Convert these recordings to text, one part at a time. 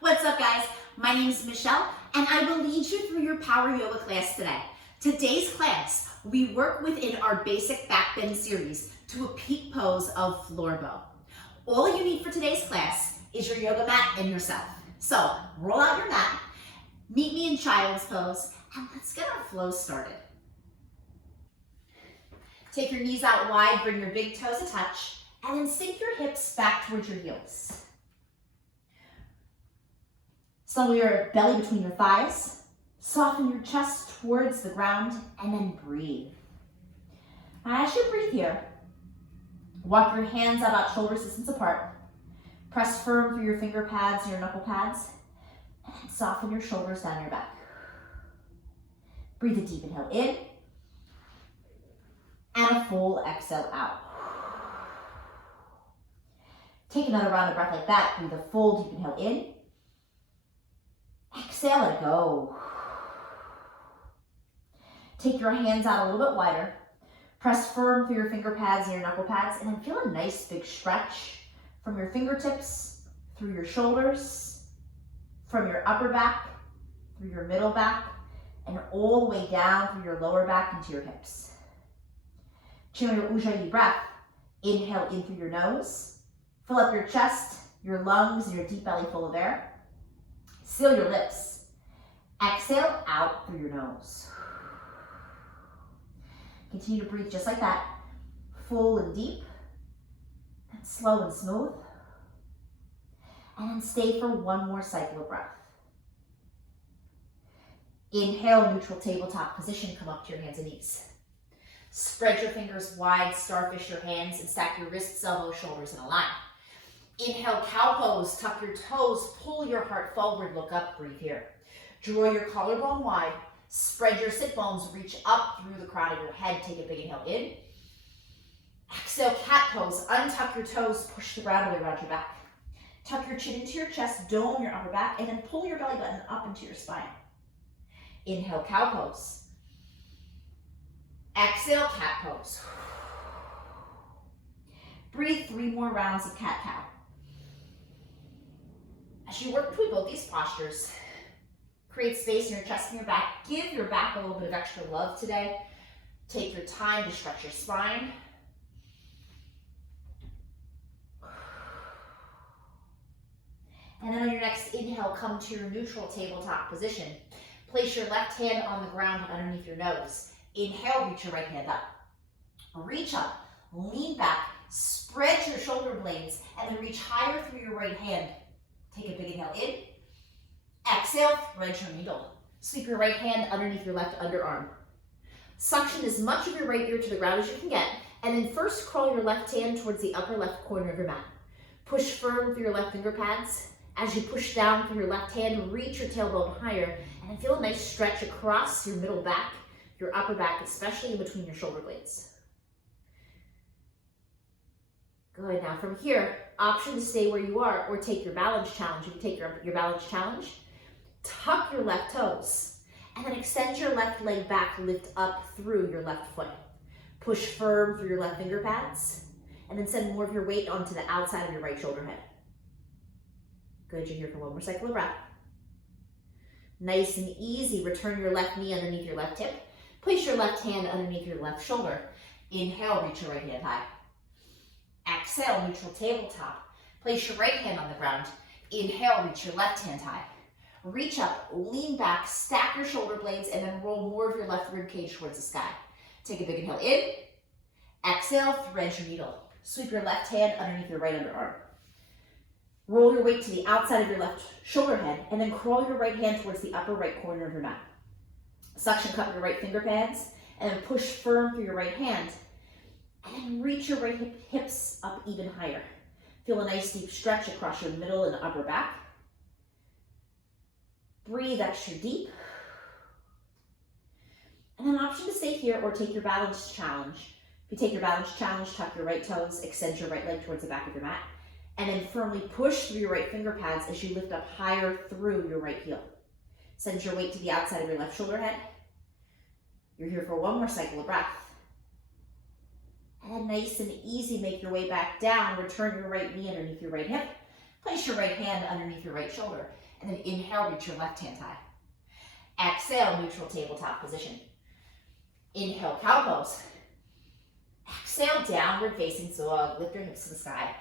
What's up, guys? My name is Michelle, and I will lead you through your power yoga class today. Today's class, we work within our basic back bend series to a peak pose of floor bow. All you need for today's class is your yoga mat and yourself. So roll out your mat, meet me in child's pose, and let's get our flow started. Take your knees out wide, bring your big toes a touch, and then sink your hips back towards your heels. Snuggle your belly between your thighs, soften your chest towards the ground, and then breathe. Now, as you breathe here, walk your hands out about shoulder distance apart. Press firm through your finger pads and your knuckle pads, and soften your shoulders down your back. Breathe a deep inhale in, and a full exhale out. Take another round of breath like that. Breathe a full deep inhale in. Exhale, let it go. Take your hands out a little bit wider. Press firm through your finger pads and your knuckle pads, and then feel a nice big stretch from your fingertips, through your shoulders, from your upper back, through your middle back, and all the way down through your lower back into your hips. Channel your Ujjayi breath. Inhale in through your nose. Fill up your chest, your lungs, and your deep belly full of air. Seal your lips. Exhale out through your nose. Continue to breathe just like that. Full and deep, and slow and smooth. And then stay for one more cycle of breath. Inhale, neutral tabletop position. Come up to your hands and knees. Spread your fingers wide, starfish your hands, and stack your wrists, elbows, shoulders in a line. Inhale, cow pose, tuck your toes, pull your heart forward, look up, breathe here. Draw your collarbone wide, spread your sit bones, reach up through the crown of your head, take a big inhale in. Exhale, cat pose, untuck your toes, push the ground away around your back. Tuck your chin into your chest, dome your upper back, and then pull your belly button up into your spine. Inhale, cow pose. Exhale, cat pose. Breathe 3 more rounds of cat-cow. As you work between both these postures, create space in your chest and your back. Give your back a little bit of extra love today. Take your time to stretch your spine. And then on your next inhale, come to your neutral tabletop position. Place your left hand on the ground underneath your nose. Inhale, reach your right hand up. Reach up, lean back, spread your shoulder blades, and then reach higher through your right hand. Take a big inhale in. Exhale, thread your needle. Sweep your right hand underneath your left underarm. Suction as much of your right ear to the ground as you can get, and then first crawl your left hand towards the upper left corner of your mat. Push firm through your left finger pads. As you push down through your left hand, reach your tailbone higher, and then feel a nice stretch across your middle back, your upper back, especially in between your shoulder blades. Good, now from here, option to stay where you are or take your balance challenge. You can take your balance challenge, tuck your left toes, and then extend your left leg back, lift up through your left foot. Push firm through your left finger pads, and then send more of your weight onto the outside of your right shoulder head. Good, you're here for one more cycle of breath. Nice and easy, return your left knee underneath your left hip. Place your left hand underneath your left shoulder. Inhale, reach your right hand high. Exhale, neutral tabletop. Place your right hand on the ground. Inhale, reach your left hand high. Reach up, lean back, stack your shoulder blades, and then roll more of your left rib cage towards the sky. Take a big inhale in. Exhale, thread your needle. Sweep your left hand underneath your right underarm. Roll your weight to the outside of your left shoulder head, and then crawl your right hand towards the upper right corner of your mat. Suction cup your right finger pads, and then push firm through your right hand. And then reach your right hips up even higher. Feel a nice deep stretch across your middle and upper back. Breathe extra deep. And then option to stay here or take your balance challenge. If you take your balance challenge, tuck your right toes, extend your right leg towards the back of your mat, and then firmly push through your right finger pads as you lift up higher through your right heel. Send your weight to the outside of your left shoulder head. You're here for one more cycle of breath. And then nice and easy, make your way back down. Return your right knee underneath your right hip. Place your right hand underneath your right shoulder. And then inhale, reach your left hand high. Exhale, neutral tabletop position. Inhale, cow pose. Exhale, downward facing dog. Lift your hips to the sky.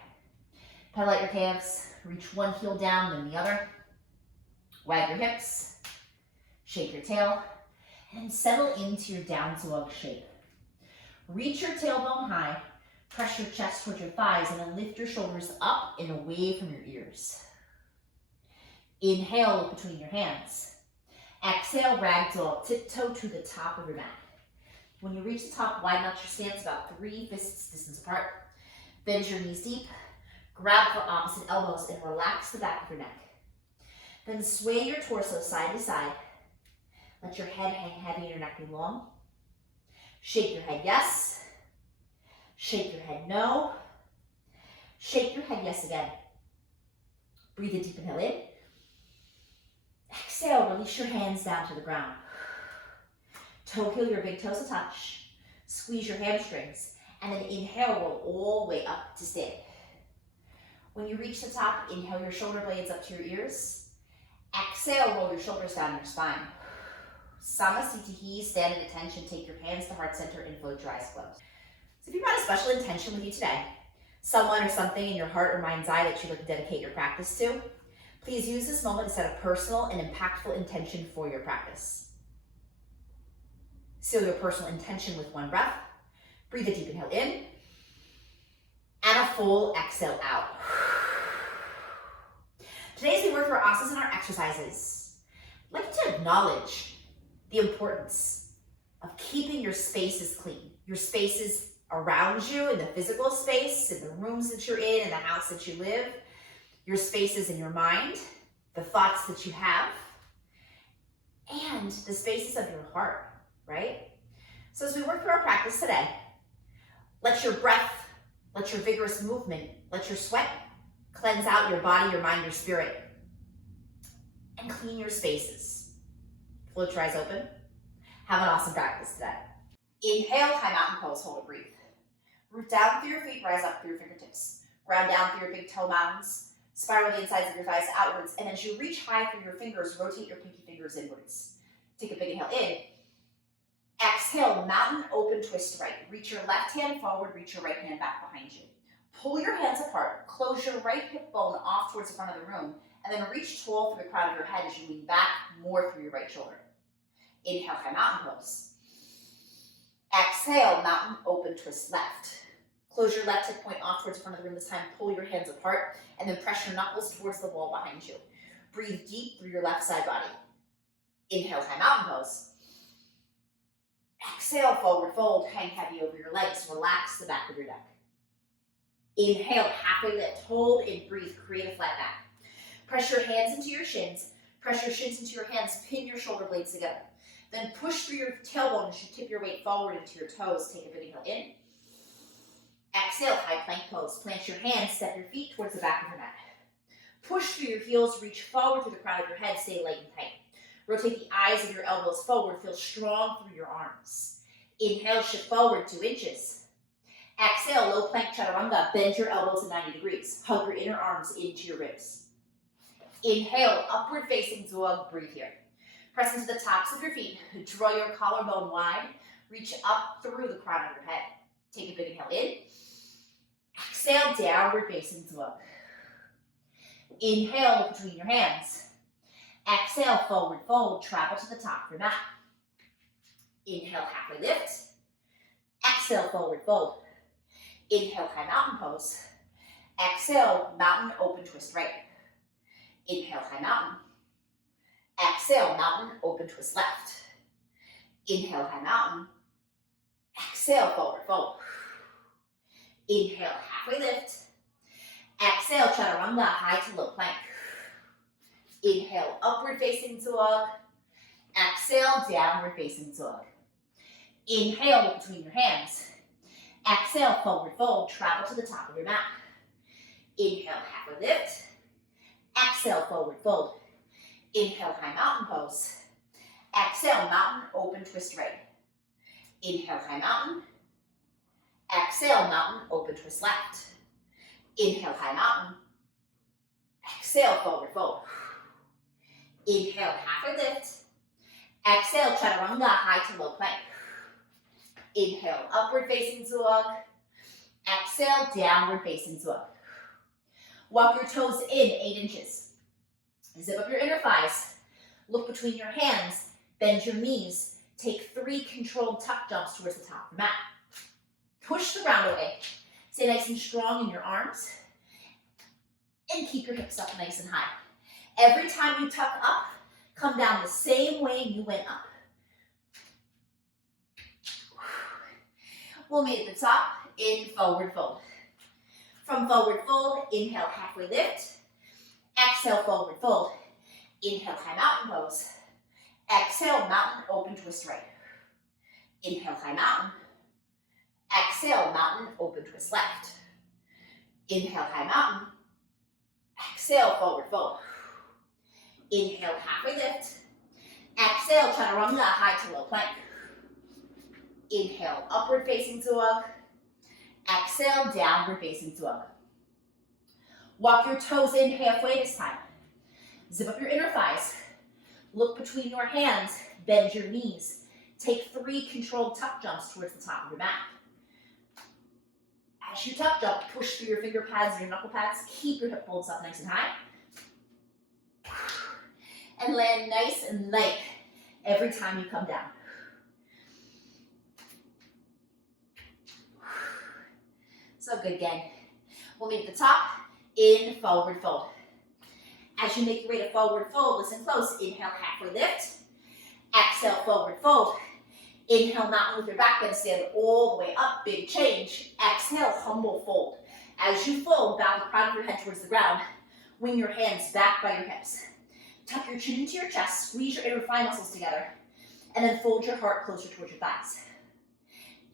Pedal out your calves. Reach one heel down, then the other. Wag your hips. Shake your tail. And then settle into your down dog shape. Reach your tailbone high. Press your chest towards your thighs, and then lift your shoulders up and away from your ears. Inhale, look between your hands. Exhale, ragdoll, tiptoe to the top of your mat. When you reach the top, widen out your stance about 3 fists distance apart. Bend your knees deep. Grab for opposite elbows and relax the back of your neck. Then sway your torso side to side. Let your head hang heavy and your neck be long. Shake your head yes. Shake your head no. Shake your head yes again. Breathe a deep inhale in. Exhale, release your hands down to the ground. Toe heel your big toes to touch. Squeeze your hamstrings. And then inhale, roll all the way up to stand. When you reach the top, inhale your shoulder blades up to your ears. Exhale, roll your shoulders down your spine. Samasthiti, stand at attention. Take your hands to heart center and float your eyes closed. So if you brought a special intention with you today, someone or something in your heart or mind's eye that you'd like to dedicate your practice to, please use this moment to set a personal and impactful intention for your practice. Seal your personal intention with one breath. Breathe a deep inhale in and a full exhale out. Today, as we work through our asanas and our exercises, I'd like to acknowledge the importance of keeping your spaces clean, your spaces around you in the physical space, in the rooms that you're in the house that you live, your spaces in your mind, the thoughts that you have, and the spaces of your heart, right? So as we work through our practice today, let your breath, let your vigorous movement, let your sweat cleanse out your body, your mind, your spirit, and clean your spaces. Float your eyes open. Have an awesome practice today. Inhale, high mountain pose, hold it, breathe. Root down through your feet, rise up through your fingertips. Ground down through your big toe mountains. Spiral the insides of your thighs outwards, and as you reach high through your fingers, rotate your pinky fingers inwards. Take a big inhale in. Exhale, mountain open twist right. Reach your left hand forward, reach your right hand back behind you. Pull your hands apart, close your right hip bone off towards the front of the room, and then reach tall through the crown of your head as you lean back more through your right shoulder. Inhale, high mountain pose. Exhale, mountain open twist left. Close your left hip point off towards the front of the room this time. Pull your hands apart and then press your knuckles towards the wall behind you. Breathe deep through your left side body. Inhale, high mountain pose. Exhale, forward fold. Hang heavy over your legs. Relax the back of your neck. Inhale, halfway lift. Hold and breathe. Create a flat back. Press your hands into your shins. Press your shins into your hands. Pin your shoulder blades together. Then push through your tailbone as you tip your weight forward into your toes. Take a big inhale in. Exhale, high plank pose. Plant your hands, step your feet towards the back of your mat. Push through your heels, reach forward through the crown of your head, stay light and tight. Rotate the eyes of your elbows forward, feel strong through your arms. Inhale, shift forward 2 inches. Exhale, low plank chaturanga, bend your elbows at 90 degrees. Hug your inner arms into your ribs. Inhale, upward facing dog, breathe here. Press into the tops of your feet, draw your collarbone wide, reach up through the crown of your head. Take a big inhale in. Exhale, downward facing dog. Inhale, look between your hands. Exhale, forward fold, travel to the top of your mat. Inhale, halfway lift. Exhale, forward fold. Inhale, high mountain pose. Exhale, mountain open twist right. Inhale, high mountain. Exhale, mountain open twist left. Inhale, high mountain. Exhale, forward fold. Inhale, halfway lift. Exhale, chaturanga, high to low plank. Inhale, upward facing dog. Exhale, downward facing dog. Inhale, look between your hands. Exhale, forward fold, travel to the top of your mat. Inhale, halfway lift. Exhale, forward fold. Inhale, high mountain pose. Exhale, mountain open twist right. Inhale, high mountain. Exhale, mountain open twist left. Inhale, high mountain. Exhale, forward fold. Inhale, halfway lift. Exhale, chaturanga, high to low plank. Inhale, upward facing dog. Exhale, downward facing dog. Walk your toes in 8 inches. Zip up your inner thighs. Look between your hands. Bend your knees. Take 3 controlled tuck jumps towards the top of the mat. Push the ground away. Stay nice and strong in your arms. And keep your hips up nice and high. Every time you tuck up, come down the same way you went up. We'll meet at the top in forward fold. From forward fold, inhale, halfway lift. Exhale, forward fold. Inhale, high mountain pose. Exhale, mountain, open, twist right. Inhale, high mountain. Exhale, mountain, open, twist left. Inhale, high mountain. Exhale, forward fold. Inhale, halfway lift. Exhale, chaturanga, high to low plank. Inhale, upward facing dog. Exhale, downward facing dog. Walk your toes in halfway this time. Zip up your inner thighs. Look between your hands. Bend your knees. Take 3 controlled tuck jumps towards the top of your mat. As you tuck jump, push through your finger pads and your knuckle pads. Keep your hip bones up nice and high. And land nice and light every time you come down. So good, gang. We'll meet at the top in forward fold. As you make your way to forward fold, listen close. Inhale, halfway lift. Exhale, forward fold. Inhale, mountain with your back bend, stand all the way up, big change. Exhale, humble fold. As you fold, bow the crown of your head towards the ground. Wing your hands back by your hips. Tuck your chin into your chest, squeeze your inner thigh muscles together, and then fold your heart closer towards your thighs.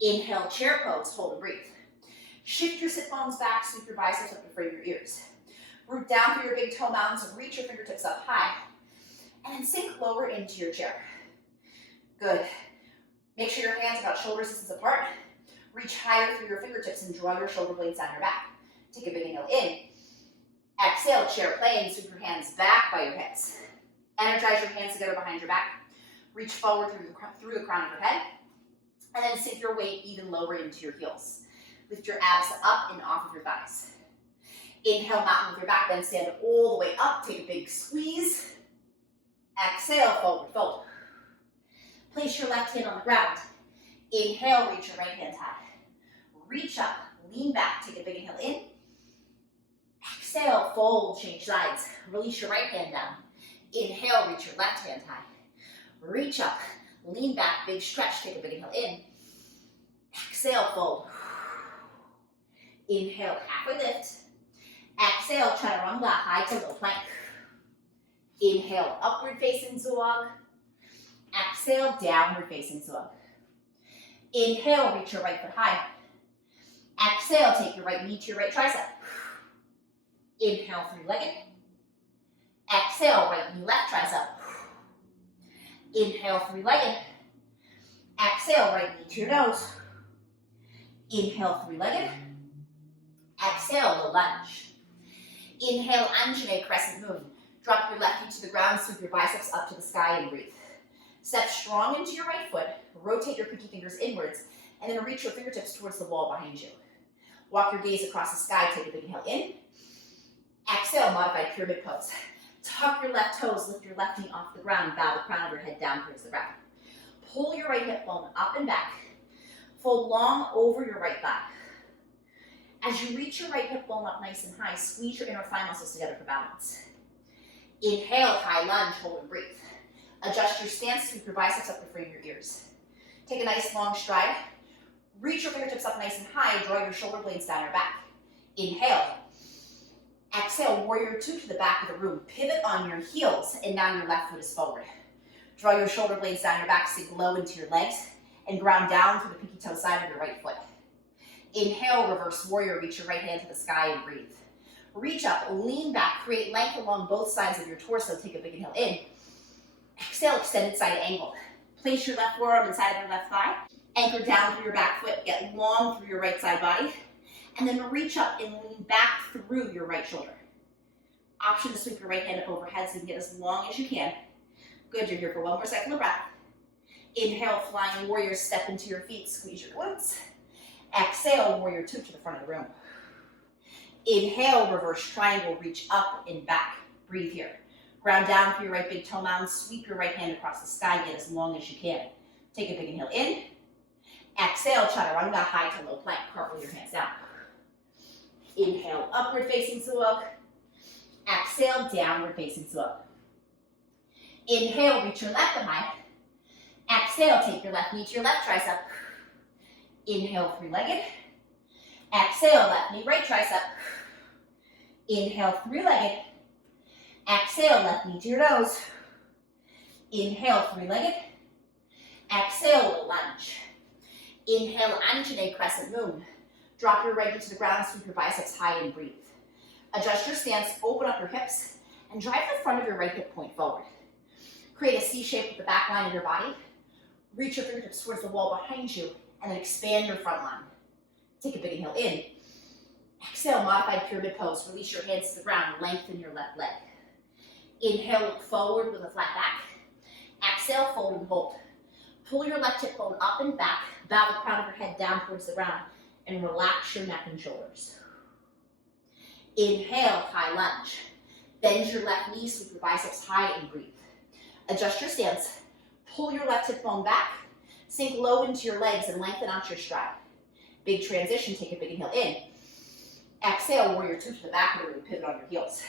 Inhale, chair pose, hold and breathe. Shift your sit bones back, sweep your biceps up in front of your ears. Root down through your big toe mountains and reach your fingertips up high. And then sink lower into your chair. Good. Make sure your hands are about shoulder distance apart. Reach higher through your fingertips and draw your shoulder blades down your back. Take a big inhale in. Exhale, chair plane, sweep your hands back by your hips. Energize your hands together behind your back. Reach forward through the crown of your head. And then sink your weight even lower into your heels. Lift your abs up and off of your thighs. Inhale, mountain with your back bend, stand all the way up. Take a big squeeze. Exhale, forward fold. Place your left hand on the ground. Inhale, reach your right hand high. Reach up, lean back, take a big inhale in. Exhale, fold, change sides. Release your right hand down. Inhale, reach your left hand high. Reach up, lean back, big stretch, take a big inhale in. Exhale, fold. Inhale, halfway lift. Exhale, chaturanga, high to low plank. Inhale, upward facing dog. Exhale, downward facing dog. Inhale, reach your right foot high. Exhale, take your right knee to your right tricep. Inhale, 3-legged. Exhale, right knee, left tricep. Inhale, 3-legged. Exhale, right knee to your nose. Inhale, 3-legged. Exhale, low lunge. Inhale, Anjane, crescent moon. Drop your left knee to the ground, sweep your biceps up to the sky and breathe. Step strong into your right foot, rotate your pinky fingers inwards, and then reach your fingertips towards the wall behind you. Walk your gaze across the sky, take a big inhale in. Exhale, modified pyramid pose. Tuck your left toes, lift your left knee off the ground, bow the crown of your head down towards the ground. Pull your right hip bone up and back. Fold long over your right thigh. As you reach your right hip bone up nice and high, squeeze your inner thigh muscles together for balance. Inhale, high lunge, hold and breathe. Adjust your stance, sweep your biceps up in front of your ears. Take a nice long stride. Reach your fingertips up nice and high, draw your shoulder blades down your back. Inhale. Exhale, warrior 2 to the back of the room. Pivot on your heels, and now your left foot is forward. Draw your shoulder blades down your back, sink low into your legs, and ground down to the pinky toe side of your right foot. Inhale, reverse warrior, reach your right hand to the sky and breathe. Reach up, lean back, create length along both sides of your torso. Take a big inhale in. Exhale, extended side angle. Place your left forearm inside of your left thigh. Anchor down through your back foot, get long through your right side body. And then reach up and lean back through your right shoulder. Option to sweep your right hand up overhead so you can get as long as you can. Good, you're here for one more cycle of breath. Inhale, flying warrior, step into your feet, squeeze your glutes. Exhale, warrior two to the front of the room. Inhale, reverse triangle, reach up and back. Breathe here. Ground down through your right big toe mound, sweep your right hand across the sky, get as long as you can. Take a big inhale in. Exhale, chaturanga, high to low plank, cartwheel your hands down. Inhale, upward facing dog. Exhale, downward facing dog. Inhale, reach your left thigh high. Exhale, take your left knee to your left tricep. Inhale, three-legged. Exhale, left knee, right tricep. Inhale, three-legged. Exhale, left knee to your nose. Inhale, three-legged. Exhale, lunge. Inhale, Anjane crescent moon. Drop your right knee to the ground, sweep your biceps high and breathe. Adjust your stance, open up your hips, and drive the front of your right hip point forward. Create a C shape with the back line of your body. Reach your fingertips towards the wall behind you, and then expand your front line. Take a big inhale in. Exhale, modified pyramid pose. Release your hands to the ground, lengthen your left leg. Inhale, look forward with a flat back. Exhale, fold and hold. Pull your left hip bone up and back, bow the crown of your head down towards the ground, and relax your neck and shoulders. Inhale, high lunge. Bend your left knee, sweep your biceps high and breathe. Adjust your stance. Pull your left hip bone back, sink low into your legs and lengthen out your stride. Big transition, take a big inhale in. Exhale, warrior two to the back of the room, pivot on your heels.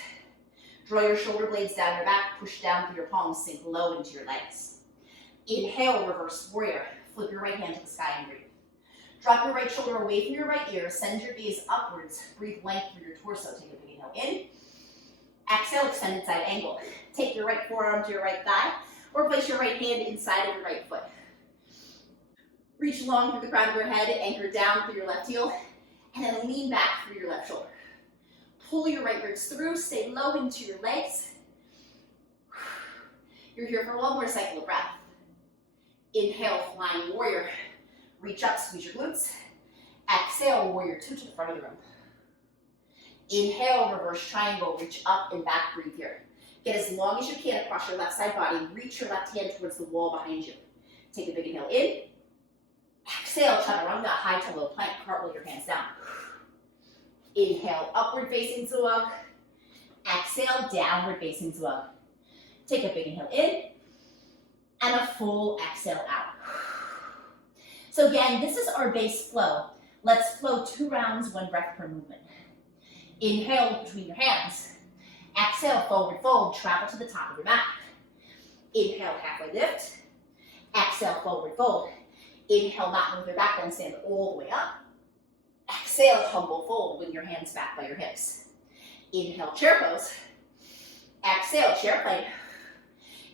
Draw your shoulder blades down your back, push down through your palms, sink low into your legs. Inhale, reverse warrior. Flip your right hand to the sky and breathe. Drop your right shoulder away from your right ear, send your gaze upwards, breathe length through your torso, take a big inhale in. Exhale, extended side angle. Take your right forearm to your right thigh, or place your right hand inside of your right foot. Reach long through the crown of your head, anchor down through your left heel, and then lean back through your left shoulder. Pull your right ribs through, stay low into your legs. You're here for one more cycle of breath. Inhale, flying warrior. Reach up, squeeze your glutes. Exhale, warrior two to the front of the room. Inhale, reverse triangle, reach up and back, breathe here. Get as long as you can across your left side body. Reach your left hand towards the wall behind you. Take a big inhale in. Exhale, chaturanga, high to low plank, cartwheel your hands down. Inhale, upward facing dog. Exhale, downward facing dog. Take a big inhale in, and a full exhale out. So again, this is our base flow. Let's flow 2 rounds, 1 breath per movement. Inhale, look between your hands. Exhale, forward fold, travel to the top of your mat. Inhale, halfway lift. Exhale, forward fold. Inhale, mountain with your back bend, stand all the way up. Exhale, humble fold, wing your hands back by your hips. Inhale, chair pose. Exhale, chair plank.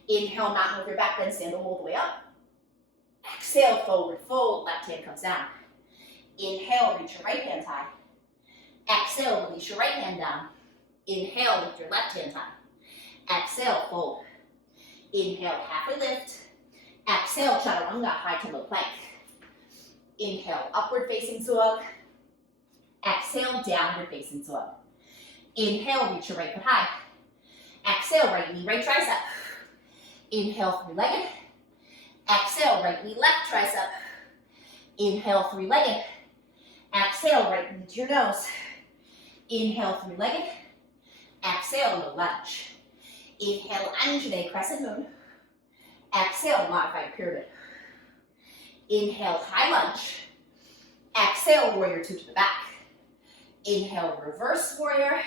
Inhale, mountain with your back bend, stand all the way up. Exhale, forward fold, left hand comes down. Inhale, reach your right hand high. Exhale, release your right hand down. Inhale, lift your left hand high. Exhale, fold. Inhale, halfway lift. Exhale, chaturanga, high to low plank. Inhale, upward facing dog. Exhale, downward facing dog. Inhale, reach your right foot high. Exhale, right knee, right tricep. Inhale, three-legged. Exhale, right knee, left tricep. Inhale, three-legged. Exhale, right knee to your nose. Inhale, three-legged. Exhale, low lunge. Inhale, Anjane crescent moon. Exhale, modified pyramid. Inhale, high lunge. Exhale, warrior two to the back. Inhale, reverse warrior.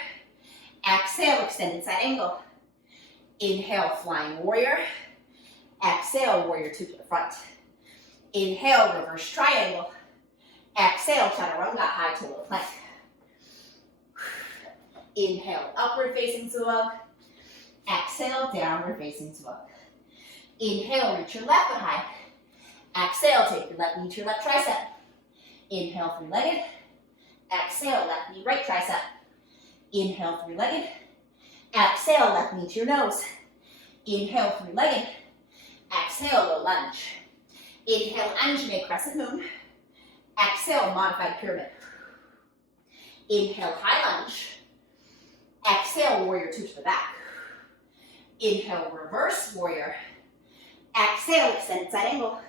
Exhale, extended side angle. Inhale, flying warrior. Exhale, warrior two to the front. Inhale, reverse triangle. Exhale, chaturanga, high to low plank. Inhale, upward facing dog. Exhale, downward facing dog. Inhale, reach your left foot high. Exhale, take your left knee to your left tricep. Inhale, three-legged. Exhale, left knee, right tricep. Inhale, three-legged. Exhale, left knee to your nose. Inhale, three-legged. Exhale, low lunge. Inhale, Anjane crescent moon. Exhale, modified pyramid. Inhale, high lunge. Exhale, warrior two to the back. Inhale, reverse warrior. Exhale, extended side angle.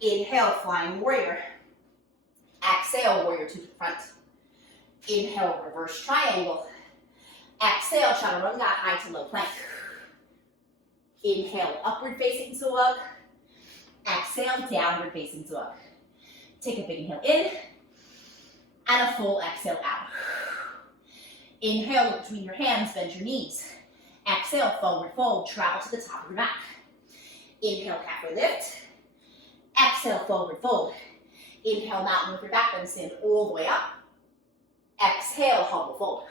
Inhale, flying warrior. Exhale, warrior two to the front. Inhale, reverse triangle. Exhale, chaturanga, high to low plank. Inhale, upward facing dog. Exhale, downward facing dog. Take a big inhale in, and a full exhale out. Inhale, look between your hands, bend your knees. Exhale, forward fold, travel to the top of your mat. Inhale, halfway lift. Exhale, forward fold. Inhale, mountain with your back bend, stand all the way up. Exhale, humble fold.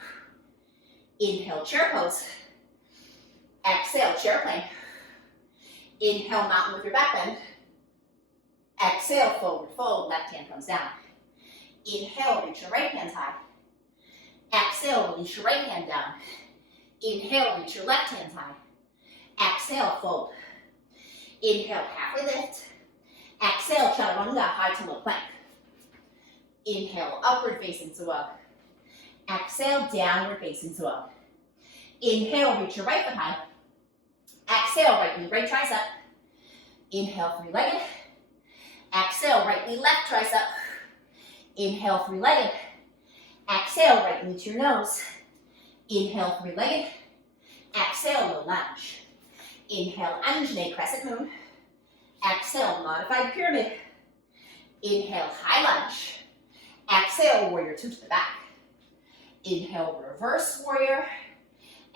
Inhale, chair pose. Exhale, chair plank. Inhale, mountain with your back bend. Exhale, forward fold, left hand comes down. Inhale, reach your right hand high. Exhale, release your right hand down. Inhale, reach your left hand high. Exhale, fold. Inhale, halfway lift. Exhale, chaturanga, high to low plank. Inhale, upward facing dog. Exhale, downward facing dog. Inhale, reach your right foot high. Exhale, right knee, right tricep. Inhale, three-legged. Exhale, right knee, left tricep. Inhale, three-legged. Exhale, right knee to your nose. Inhale, three-legged. Exhale, low lunge. Inhale, Anjane, crescent moon. Exhale, modified pyramid. Inhale, high lunge. Exhale, warrior two to the back. Inhale, reverse warrior.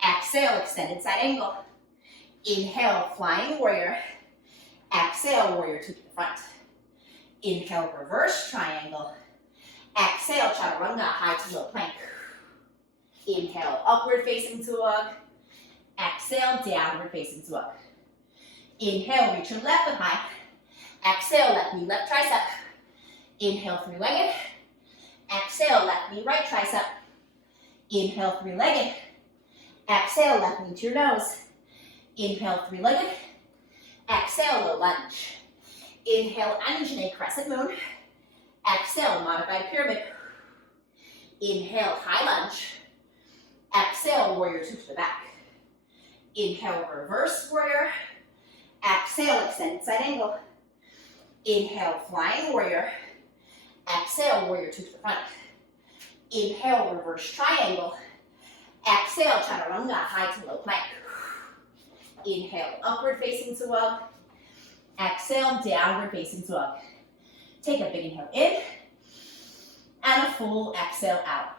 Exhale, extended side angle. Inhale, flying warrior. Exhale, warrior two to the front. Inhale, reverse triangle. Exhale, chaturanga, high to low plank. Inhale, upward facing dog. Exhale, downward facing dog. Inhale, reach your left foot high. Exhale, left knee, left tricep. Inhale, three-legged. Exhale, left knee, right tricep. Inhale, three-legged. Exhale, left knee to your nose. Inhale, three-legged. Exhale, low lunge. Inhale, Anjane, crescent moon. Exhale, modified pyramid. Inhale, high lunge. Exhale, warrior two to the back. Inhale, reverse warrior. Exhale, extended side angle. Inhale, flying warrior. Exhale, warrior two to the front. Inhale, reverse triangle. Exhale, chaturanga, high to low plank. Inhale, upward facing dog. Exhale, downward facing dog. Take a big inhale in, and a full exhale out.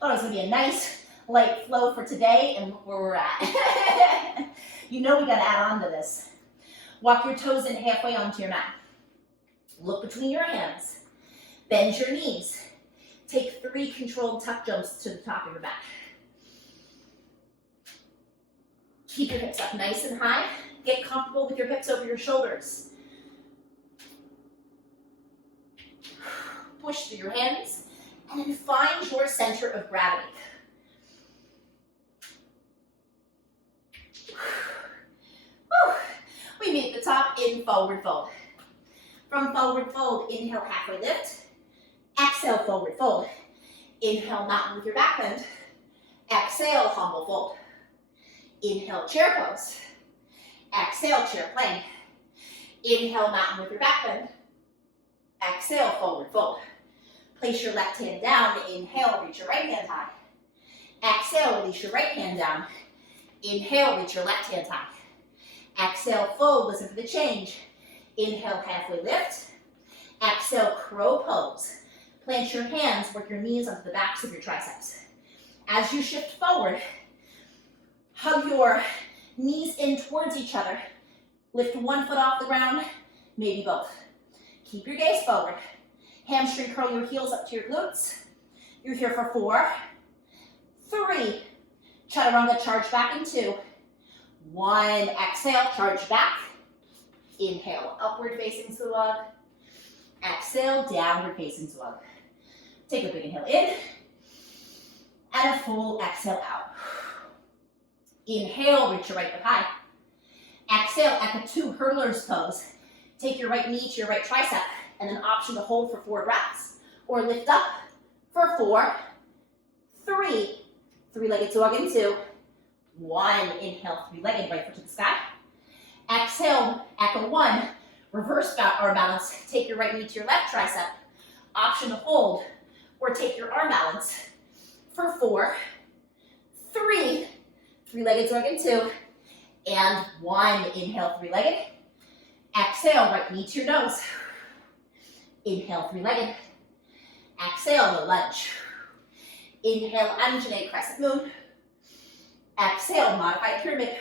Thought it was gonna be a nice light flow for today and where we're at. You know we gotta add on to this. Walk your toes in halfway onto your mat. Look between your hands. Bend your knees. Take 3 controlled tuck jumps to the top of your back. Keep your hips up nice and high. Get comfortable with your hips over your shoulders. Push through your hands and then find your center of gravity. Whew. We meet at the top in forward fold. From forward fold, inhale, halfway lift. Exhale, forward fold. Inhale, mountain with your back bend. Exhale, humble fold. Inhale, chair pose. Exhale, chair plank. Inhale, mountain with your back bend. Exhale, forward fold. Place your left hand down. Inhale, reach your right hand high. Exhale, release your right hand down. Inhale, reach your left hand high. Exhale, fold. Listen for the change. Inhale, halfway lift. Exhale, crow pose. Plant your hands, work your knees onto the backs of your triceps. As you shift forward, hug your knees in towards each other. Lift one foot off the ground, maybe both. Keep your gaze forward. Hamstring curl your heels up to your glutes. You're here for 4, 3. Chaturanga, charge back in 2. 1, exhale, charge back. Inhale, upward facing dog. Exhale, downward facing dog. Take a big inhale in, and a full exhale out. Inhale, reach your right foot high. Exhale, at the 2 hurdlers pose. Take your right knee to your right tricep, and then option to hold for 4 breaths, or lift up for 4, 3, Three-legged dog in 2. 1, inhale, three-legged, right foot to the sky. Exhale, echo 1. Reverse arm balance. Take your right knee to your left tricep. Option to hold or take your arm balance for 4, 3, three-legged dog in 2, and 1. Inhale, three-legged. Exhale, right knee to your nose. Inhale, three-legged. Exhale, low lunge. Inhale, Anjane crescent moon. Exhale, modified pyramid.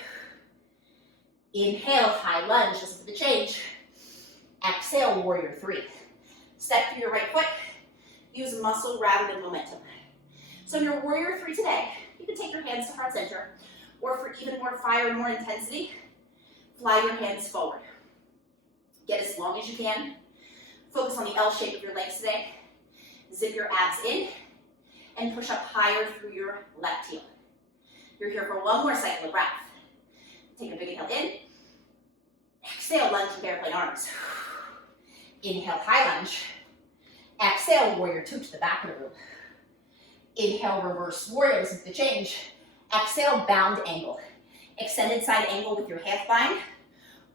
Inhale, high lunge. Listen to the change. Exhale, warrior 3. Step through your right foot. Use muscle rather than momentum. So in your warrior 3 today, you can take your hands to heart center, or for even more fire and more intensity, fly your hands forward. Get as long as you can. Focus on the L shape of your legs today. Zip your abs in and push up higher through your left heel. You're here for one more cycle of breath. Take a big inhale in. Exhale, lunge with airplane arms. Inhale, high lunge. Exhale, warrior 2 to the back of the room. Inhale, reverse warrior. Listen to the change. Exhale, bound angle. Extended side angle with your half bind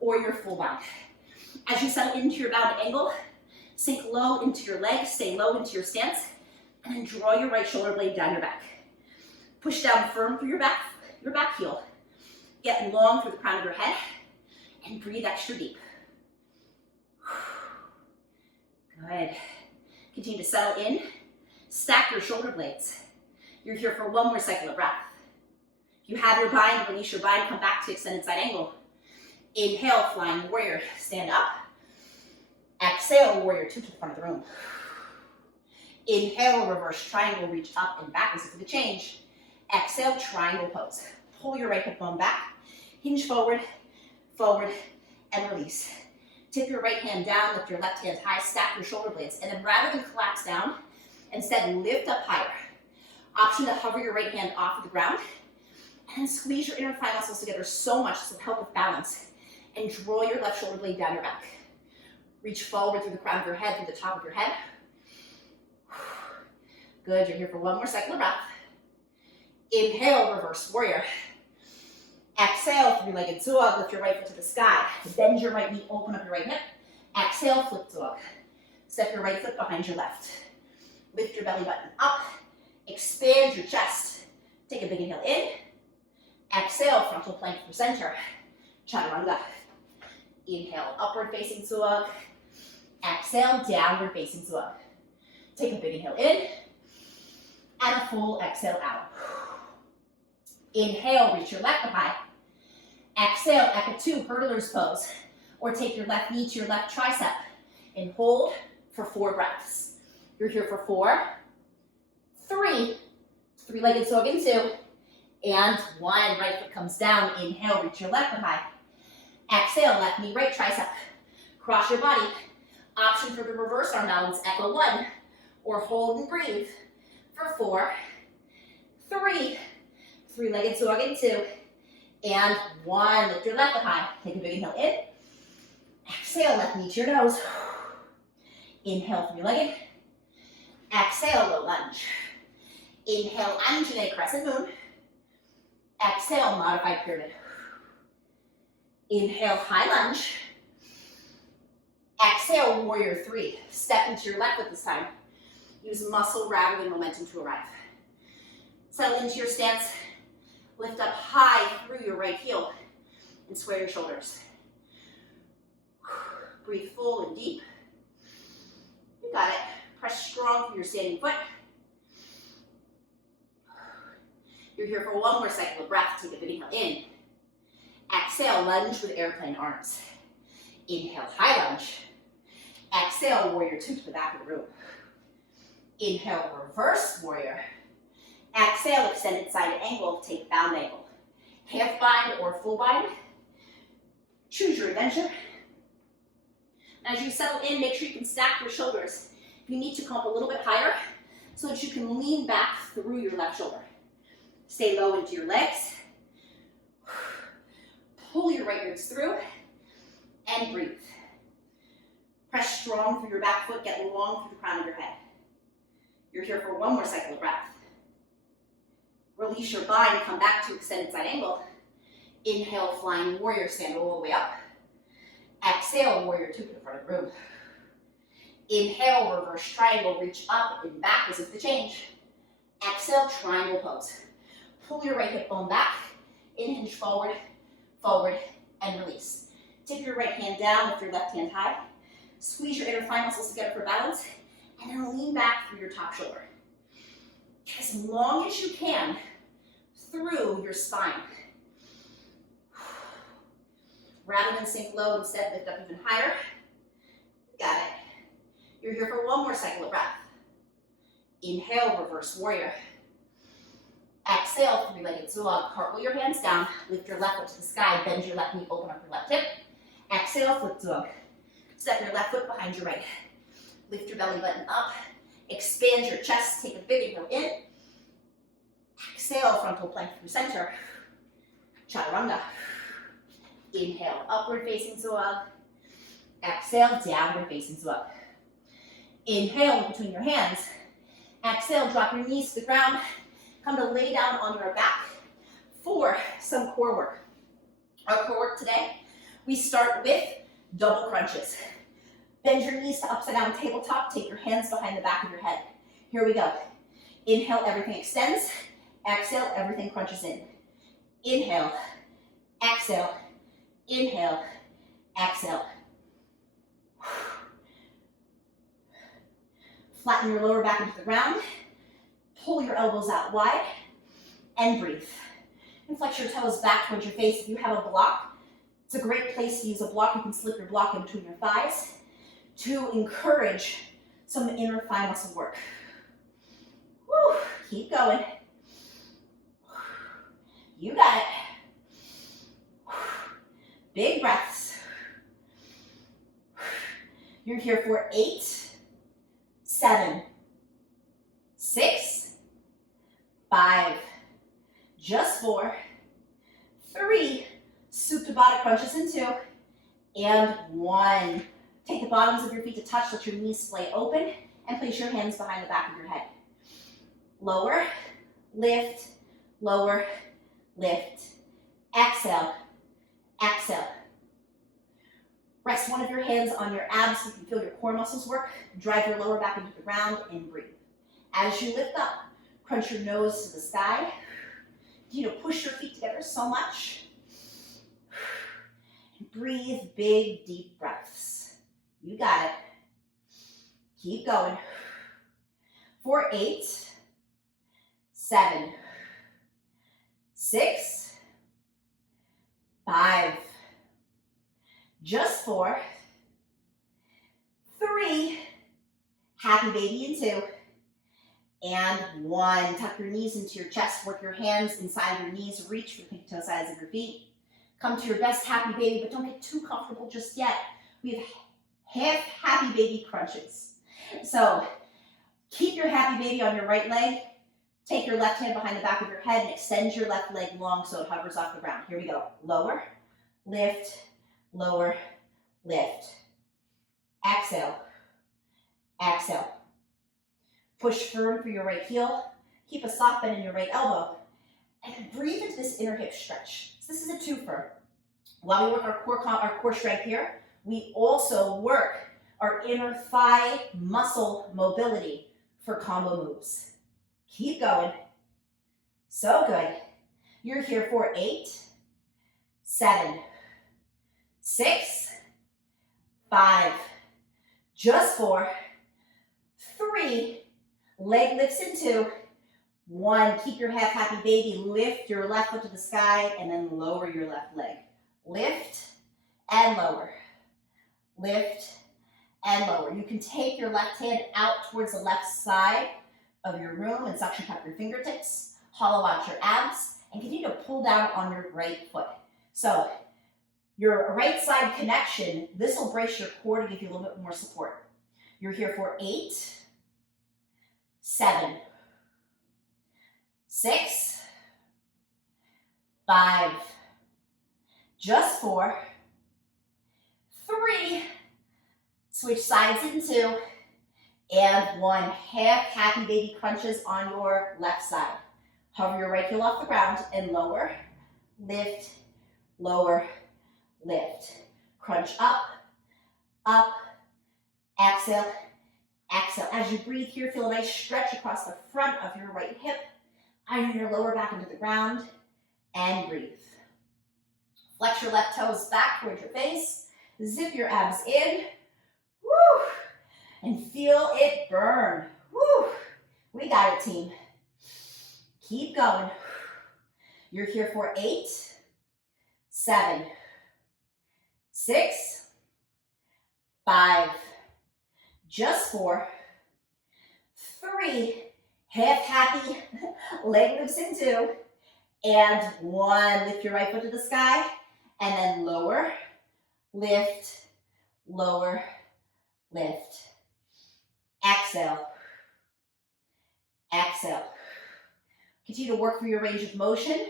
or your full bind. As you settle into your bound angle, sink low into your legs, stay low into your stance, and then draw your right shoulder blade down your back. Push down firm through your back heel. Get long through the crown of your head, and breathe extra deep. Good. Continue to settle in. Stack your shoulder blades. You're here for one more cycle of breath. If you have your bind, release your bind, come back to extended side angle. Inhale, flying warrior, stand up. Exhale, warrior 2 to the front of the room. Inhale, reverse triangle, reach up and back, listen to the change. Exhale, triangle pose. Pull your right hip bone back, hinge forward, forward, and release. Tip your right hand down, lift your left hand high, stack your shoulder blades, and then rather than collapse down, instead lift up higher. Option to hover your right hand off of the ground, and then squeeze your inner thigh muscles together so much to help with balance, and draw your left shoulder blade down your back. Reach forward through the crown of your head, through the top of your head. Good, you're here for one more cycle of breath. Inhale, reverse warrior. Exhale, three-legged dog, lift your right foot to the sky. Bend your right knee, open up your right hip. Exhale, flip dog. Step your right foot behind your left. Lift your belly button up. Expand your chest. Take a big inhale in. Exhale, frontal plank through center. Chaturanga. Inhale, upward facing dog. Exhale, downward facing dog. Take a big inhale in. And a full exhale out. Inhale, reach your left up high. Exhale, Eka 2, hurdler's pose. Or take your left knee to your left tricep. And hold for 4 breaths. You're here for 4, 3, three-legged dog in 2, and 1. Right foot comes down. Inhale, reach your left up high. Exhale, left knee, right tricep. Cross your body. Option for the reverse arm balance, Eka 1. Or hold and breathe for 4, 3, three-legged dog in 2, and 1. Lift your left up high. Take a big inhale in. Exhale, left knee to your nose. Inhale, three-legged. Exhale, low lunge. Inhale, Anjane crescent moon. Exhale, modified pyramid. Inhale, high lunge. Exhale, warrior 3. Step into your left foot this time. Use muscle rather than momentum to arrive. Settle into your stance. Lift up high through your right heel and square your shoulders. Breathe full and deep. You got it. Press strong through your standing foot. You're here for one more cycle of breath. Take a big inhale in. Exhale, lunge with airplane arms. Inhale, high lunge. Exhale, warrior 2 to the back of the room. Inhale, reverse warrior. Exhale, extended side angle, take bound angle. Half bind or full bind. Choose your adventure. As you settle in, make sure you can stack your shoulders. You need to come up a little bit higher so that you can lean back through your left shoulder. Stay low into your legs. Pull your right ribs through and breathe. Press strong through your back foot, get long through the crown of your head. You're here for one more cycle of breath. Release your bind, come back to extended side angle. Inhale, flying warrior, stand all the way up. Exhale, warrior two to the front of the room. Inhale, reverse triangle, reach up and back as if to change. Exhale, triangle pose. Pull your right hip bone back, hinge forward, forward, and release. Tip your right hand down with your left hand high. Squeeze your inner thigh muscles together for balance, and then lean back through your top shoulder. As long as you can through your spine. Rather than sink low, instead lift up even higher. Got it. You're here for one more cycle of breath. Inhale, reverse warrior. Exhale, three-legged zulog. Cartwheel your hands down, lift your left foot to the sky, bend your left knee, open up your left hip. Exhale, flip zulog. Step your left foot behind your right. Lift your belly button up, expand your chest, take a big inhale in. Exhale, frontal plank through center. Chaturanga. Inhale, upward facing zulog. Exhale, downward facing zulog. Inhale, look between your hands. Exhale, drop your knees to the ground. Come to lay down on your back for some core work. Our core work today, we start with double crunches. Bend your knees to upside down tabletop. Take your hands behind the back of your head. Here we go. Inhale, everything extends. Exhale, everything crunches in. Inhale, exhale, inhale, exhale. Flatten your lower back into the ground. Pull your elbows out wide and breathe. And flex your toes back towards your face. If you have a block, it's a great place to use a block. You can slip your block in between your thighs to encourage some inner thigh muscle work. Woo, keep going. You got it. Big breaths. You're here for 8, 7, 6, 5, just 4, 3, Supta crunches in 2, and 1. Take the bottoms of your feet to touch, let your knees splay open, and place your hands behind the back of your head. Lower, lift, lower, lift. Exhale, exhale. Rest one of your hands on your abs so you can feel your core muscles work. Drive your lower back into the ground and breathe. As you lift up, crunch your nose to the sky. You know, push your feet together so much. And breathe big, deep breaths. You got it. Keep going. For 8, 7, 6, 5, just 4, 3, happy baby in 2, and 1. Tuck your knees into your chest, work your hands inside your knees, reach for the pinky toe sides of your feet. Come to your best happy baby, but don't get too comfortable just yet. We have half happy baby crunches. So keep your happy baby on your right leg. Take your left hand behind the back of your head and extend your left leg long so it hovers off the ground. Here we go. Lower, lift, lower, lift. Exhale, exhale. Push firm for your right heel. Keep a soft bend in your right elbow. And then breathe into this inner hip stretch. So this is a twofer. While we work our core strength here, we also work our inner thigh muscle mobility for combo moves. Keep going. So good. You're here for 8, 7, 6, 5, just 4, 3, leg lifts in 2, 1. Keep your half happy baby. Lift your left foot to the sky and then lower your left leg. Lift and lower. Lift and lower. You can take your left hand out towards the left side of your room and suction cup your fingertips, hollow out your abs, and continue to pull down on your right foot. So your right side connection, this will brace your core to give you a little bit more support. You're here for 8, 7, 6, 5, just 4, 3, switch sides in 2, and 1. Half happy baby crunches on your left side. Hover your right heel off the ground and lower, lift, lower, lift. Crunch up, up, exhale, exhale. As you breathe here, feel a nice stretch across the front of your right hip. Iron your lower back into the ground and breathe. Flex your left toes back towards your face. Zip your abs in. Woo! And feel it burn. Woo! We got it, team. Keep going. You're here for 8, 7, 6, 5, just 4, 3, half happy, leg lifts in 2, and 1. Lift your right foot to the sky, and then lower, lift, lower, lift. Exhale, exhale. Continue to work through your range of motion.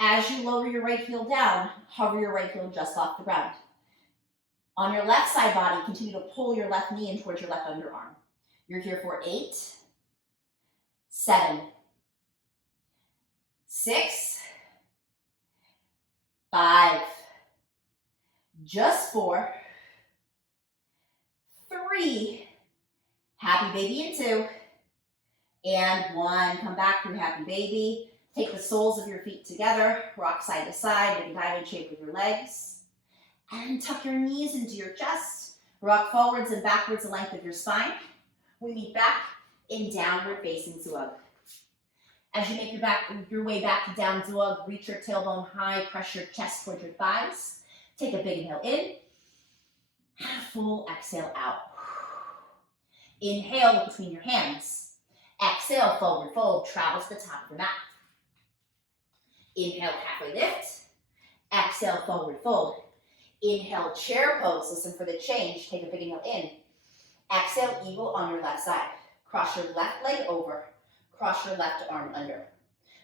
As you lower your right heel down, hover your right heel just off the ground. On your left side body, continue to pull your left knee in towards your left underarm. You're here for 8, 7, 6, 5, just 4, 3, happy baby in 2, and 1. Come back through happy baby. Take the soles of your feet together, rock side to side, make a diamond shape with your legs. And tuck your knees into your chest. Rock forwards and backwards the length of your spine. We meet back in downward facing dog. As you make your way back to down dog, reach your tailbone high, press your chest towards your thighs. Take a big inhale in, and a full exhale out. Inhale, look between your hands. Exhale, forward fold, travel to the top of the mat. Inhale, halfway lift. Exhale, forward fold. Inhale, chair pose. Listen for the change. Take a big inhale in. Exhale, eagle on your left side. Cross your left leg over. Cross your left arm under.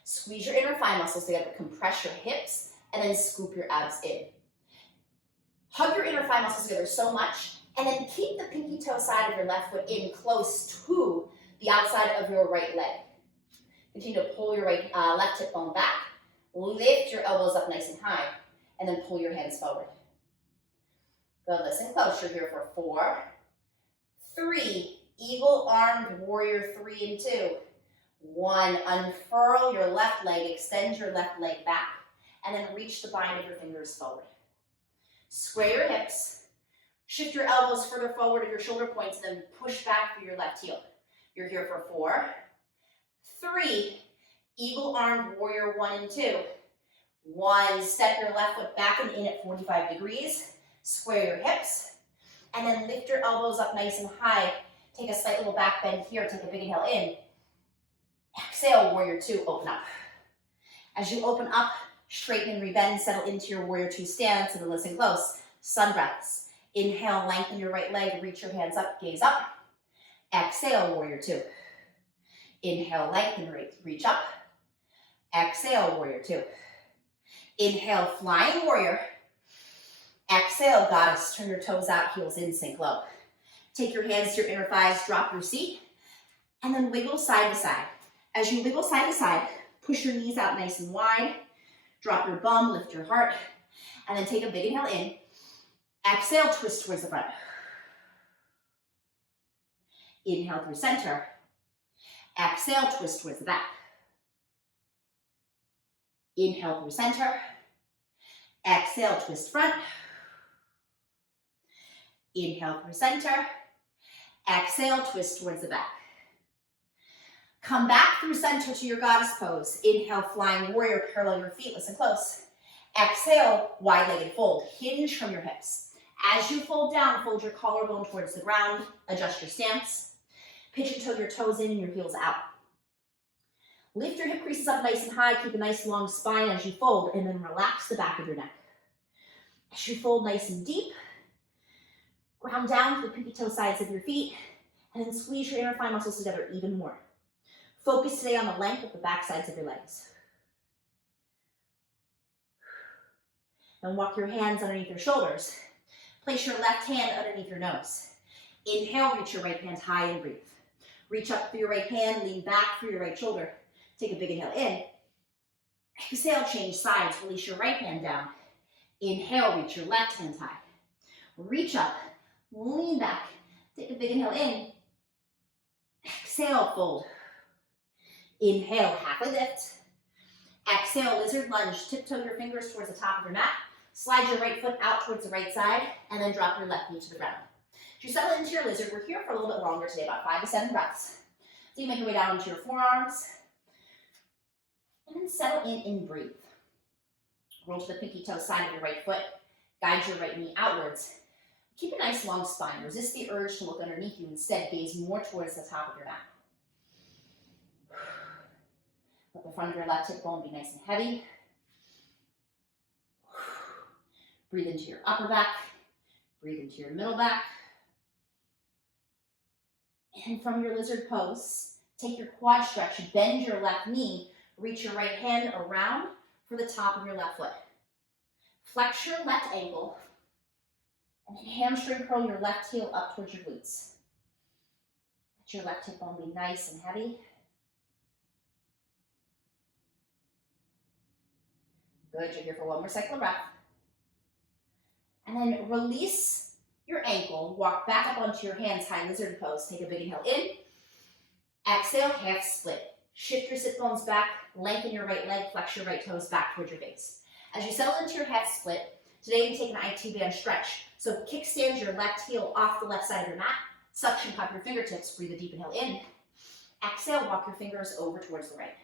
Squeeze your inner thigh muscles together. Compress your hips and then scoop your abs in. Hug your inner thigh muscles together so much and then keep the pinky toe side of your left foot in close to the outside of your right leg. Continue to pull your left hip bone back. Lift your elbows up nice and high, and then pull your hands forward. Good, listen close. You're here for 4, 3, eagle armed warrior 3 and 2. 1, unfurl your left leg, extend your left leg back, and then reach the bind of your fingers forward. Square your hips, shift your elbows further forward of your shoulder points, and then push back through your left heel. You're here for 4, 3, eagle armed warrior 1 and 2. 1, step your left foot back and in at 45 degrees. Square your hips. And then lift your elbows up nice and high. Take a slight little back bend here. Take a big inhale in. Exhale, warrior 2, open up. As you open up, straighten and rebend, settle into your warrior 2 stance, and then listen close. Sun breaths. Inhale, lengthen your right leg, reach your hands up, gaze up. Exhale, warrior 2. Inhale, lengthen, reach up. Exhale, warrior 2. Inhale, flying warrior. Exhale, goddess. Turn your toes out, heels in, sink low. Take your hands to your inner thighs, drop your seat, and then wiggle side to side. As you wiggle side to side, push your knees out nice and wide. Drop your bum, lift your heart, and then take a big inhale in. Exhale, twist towards the front. Inhale through center. Exhale, twist towards the back. Inhale through center. Exhale, twist front. Inhale through center. Exhale, twist towards the back. Come back through center to your goddess pose. Inhale, flying warrior, parallel your feet, listen close. Exhale, wide-legged fold, hinge from your hips. As you fold down, fold your collarbone towards the ground, adjust your stance. Pitch and toe your toes in and your heels out. Lift your hip creases up nice and high, keep a nice long spine as you fold, and then relax the back of your neck. As you fold nice and deep, ground down to the pinky toe sides of your feet, and then squeeze your inner thigh muscles together even more. Focus today on the length of the back sides of your legs. Then walk your hands underneath your shoulders. Place your left hand underneath your nose. Inhale, reach your right hand high and breathe. Reach up through your right hand, lean back through your right shoulder. Take a big inhale in. Exhale, change sides. Release your right hand down. Inhale, reach your left hand high. Reach up, lean back. Take a big inhale in. Exhale, fold. Inhale, halfway lift. Exhale, lizard lunge. Tiptoe your fingers towards the top of your mat. Slide your right foot out towards the right side, and then drop your left knee to the ground. As you settle into your lizard, we're here for a little bit longer today, about 5 to 7 breaths. So you make your way down into your forearms, and then settle in and breathe. Roll to the pinky toe side of your right foot. Guide your right knee outwards. Keep a nice long spine. Resist the urge to look underneath you. Instead, gaze more towards the top of your mat. Let the front of your left hip bone be nice and heavy. Breathe into your upper back. Breathe into your middle back. And from your lizard pose, take your quad stretch. Bend your left knee. Reach your right hand around for the top of your left foot. Flex your left ankle. And then hamstring curl your left heel up towards your glutes. Let your left hip bone be nice and heavy. Good, you're here for one more cycle of breath. And then release your ankle, walk back up onto your hands, high lizard pose. Take a big inhale in. Exhale, half split. Shift your sit bones back, lengthen your right leg, flex your right toes back towards your face. As you settle into your half split, today we take an IT band stretch. So kickstand your left heel off the left side of your mat. Suction cup your fingertips. Breathe a deep inhale in. Exhale, walk your fingers over towards the right.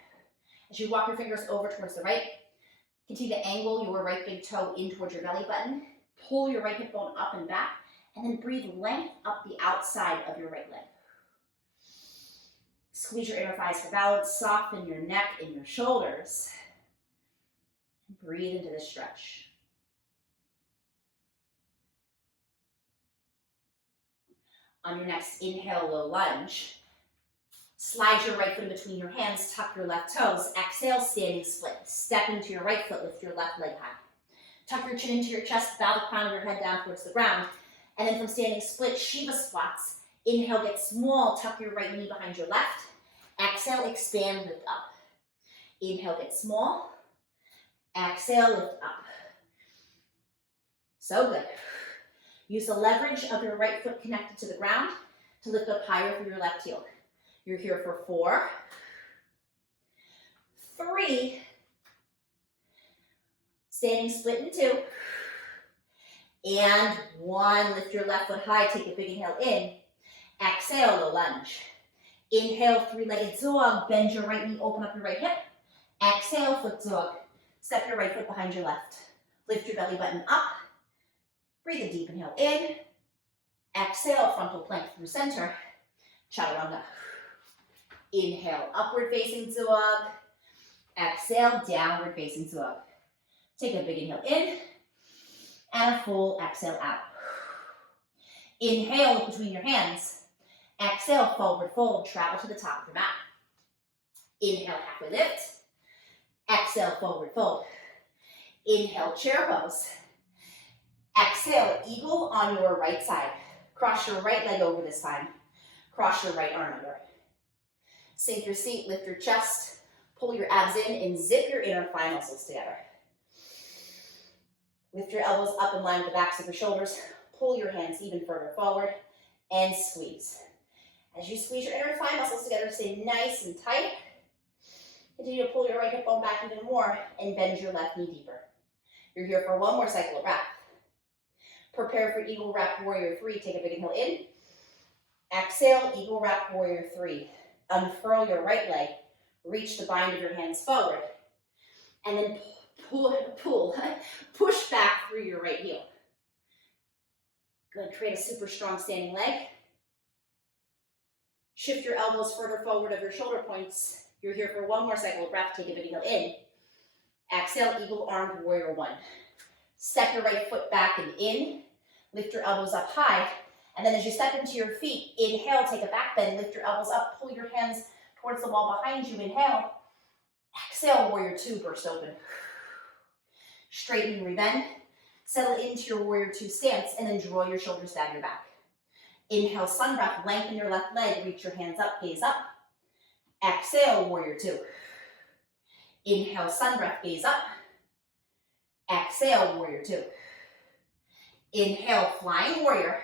As you walk your fingers over towards the right, continue to angle your right big toe in towards your belly button. Pull your right hip bone up and back, and then breathe length up the outside of your right leg. Squeeze your inner thighs for balance. Soften your neck and your shoulders. Breathe into this stretch. On your next inhale, low lunge. Slide your right foot in between your hands, tuck your left toes. Exhale, standing split. Step into your right foot, lift your left leg high. Tuck your chin into your chest, bow the crown of your head down towards the ground. And then from standing split, Shiva squats. Inhale, get small, tuck your right knee behind your left. Exhale, expand, lift up. Inhale, get small. Exhale, lift up. So good. Use the leverage of your right foot connected to the ground to lift up higher through your left heel. You're here for 4, 3, standing split in 2, and 1. Lift your left foot high, take a big inhale in. Exhale, low lunge. Inhale, 3-legged dog. Bend your right knee, open up your right hip. Exhale, foot dog. Step your right foot behind your left. Lift your belly button up. Breathe a deep inhale in. Exhale, frontal plank through center. Chaturanga. Inhale, upward facing dog. Exhale, downward facing dog. Take a big inhale in. And a full exhale out. Inhale, look between your hands. Exhale, forward fold, travel to the top of your mat. Inhale, halfway lift. Exhale, forward fold. Inhale, chair pose. Exhale, eagle on your right side. Cross your right leg over this time. Cross your right arm under. Sink your seat, lift your chest, pull your abs in, and zip your inner thigh muscles together. Lift your elbows up in line with the backs of your shoulders. Pull your hands even further forward, and squeeze. As you squeeze your inner thigh muscles together, stay nice and tight. Continue to pull your right hip bone back even more, and bend your left knee deeper. You're here for one more cycle of breath. Prepare for Eagle Wrap Warrior 3. Take a big inhale in. Exhale, Eagle Wrap Warrior 3. Unfurl your right leg. Reach the bind of your hands forward. And then push back through your right heel. Good, create a super strong standing leg. Shift your elbows further forward of your shoulder points. You're here for one more cycle of breath. Take a big inhale in. Exhale, Eagle Armed Warrior 1. Step your right foot back and in. Lift your elbows up high. And then as you step into your feet, inhale, take a back bend. Lift your elbows up, pull your hands towards the wall behind you. Inhale. Exhale, Warrior 2, burst open. Straighten and rebend. Settle into your Warrior 2 stance, and then draw your shoulders down your back. Inhale, sun breath, lengthen your left leg, reach your hands up, gaze up. Exhale, Warrior 2. Inhale, sun breath, gaze up. Exhale, warrior two. Inhale, flying warrior.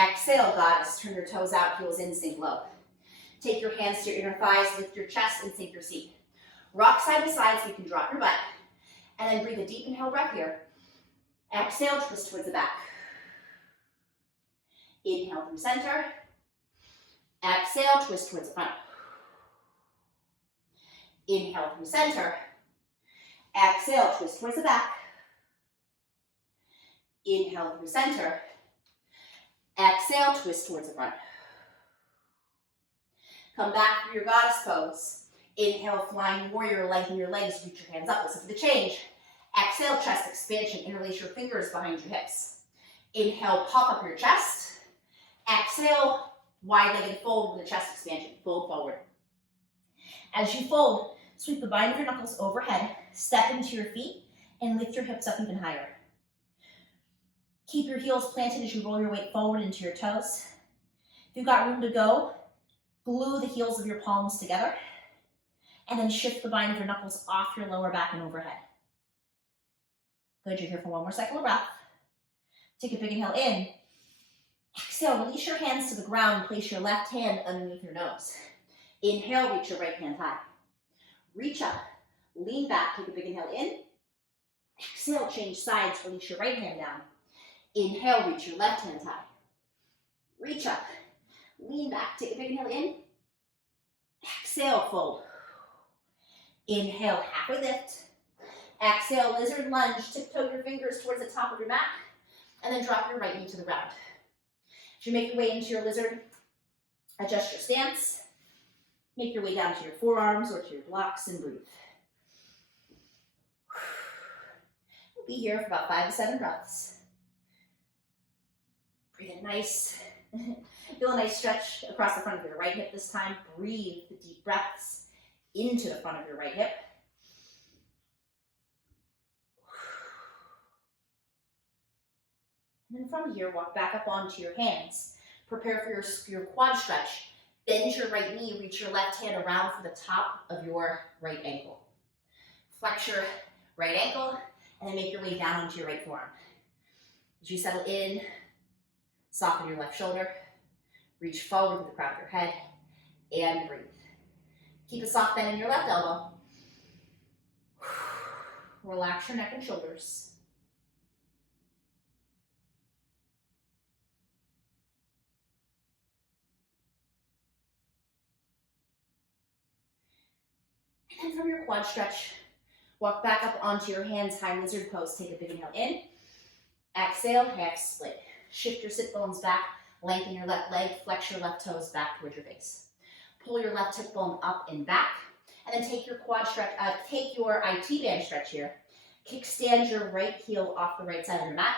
Exhale, goddess. Turn your toes out, heels in, sink low. Take your hands to your inner thighs, lift your chest, and sink your seat. Rock side to side so you can drop your butt. And then breathe a deep inhale breath here. Exhale, twist towards the back. Inhale through center. Exhale, twist towards the front. Inhale through center. Exhale, twist towards the back. Inhale through center. Exhale, twist towards the front. Come back through your goddess pose. Inhale, flying warrior, lengthen your legs, reach your hands up, listen for the change. Exhale, chest expansion, interlace your fingers behind your hips. Inhale, puff up your chest. Exhale, wide-legged fold with a chest expansion, fold forward. As you fold, sweep the bind of your knuckles overhead, step into your feet, and lift your hips up even higher. Keep your heels planted as you roll your weight forward into your toes. If you've got room to go, glue the heels of your palms together, and then shift the bind of your knuckles off your lower back and overhead. Good, you're here for one more cycle of breath. Take a big inhale in. Exhale, release your hands to the ground, place your left hand underneath your nose. Inhale, reach your right hand high. Reach up, lean back, take a big inhale in. Exhale, change sides, release your right hand down. Inhale, reach your left hand high. Reach up, lean back, take a big inhale in. Exhale, fold. Inhale, halfway lift. Exhale, lizard lunge, tiptoe your fingers towards the top of your mat, and then drop your right knee to the ground. As you make your way into your lizard, adjust your stance. Make your way down to your forearms or to your blocks and breathe. We'll be here for about 5 to 7 breaths. Breathe in nice. Feel a nice stretch across the front of your right hip this time. Breathe the deep breaths into the front of your right hip. And then from here, walk back up onto your hands. Prepare for your quad stretch. Bend your right knee, reach your left hand around for the top of your right ankle. Flex your right ankle, and then make your way down onto your right forearm. As you settle in, soften your left shoulder, reach forward with the crown of your head, and breathe. Keep a soft bend in your left elbow. Relax your neck and shoulders. And from your quad stretch, walk back up onto your hands, high lizard pose. Take a big inhale in. Exhale, half split. Shift your sit bones back, lengthen your left leg, flex your left toes back towards your face. Pull your left hip bone up and back, and then take your quad stretch, take your IT band stretch here. Kickstand your right heel off the right side of the mat,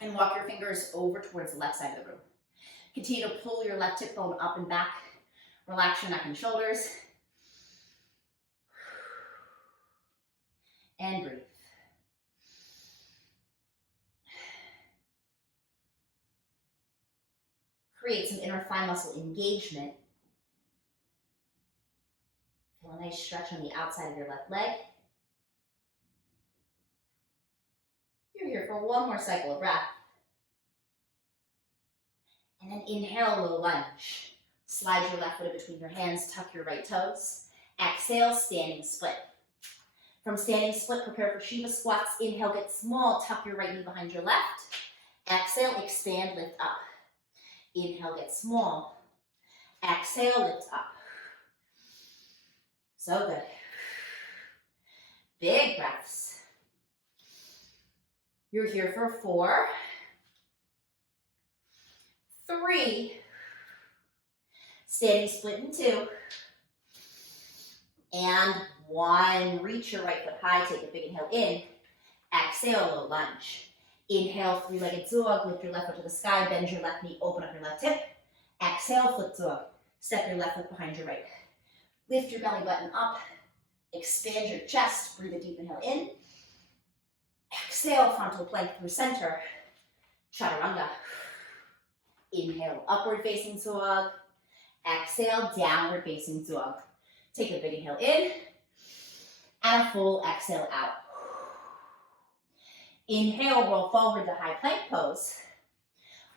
and walk your fingers over towards the left side of the room. Continue to pull your left hip bone up and back. Relax your neck and shoulders. And breathe. Create some inner thigh muscle engagement. Feel a nice stretch on the outside of your left leg. You're here for one more cycle of breath. And then inhale, low lunge. Slide your left foot in between your hands, tuck your right toes. Exhale, standing split. From standing split, prepare for Shiva squats. Inhale, get small, tuck your right knee behind your left. Exhale, expand, lift up. Inhale, get small. Exhale, lift up. So good. Big breaths. You're here for 4, 3, standing split in 2, and 1. Reach your right foot high, take a big inhale in. Exhale, low lunge. Inhale, three-legged zug, lift your left foot to the sky, bend your left knee, open up your left hip. Exhale, foot zug. Step your left foot behind your right. Lift your belly button up, expand your chest, breathe a deep inhale in. Exhale, frontal plank through center, chaturanga. Inhale, upward facing zug. Exhale, downward facing zug. Take a big inhale in. And a full exhale out. Inhale, roll forward to high plank pose.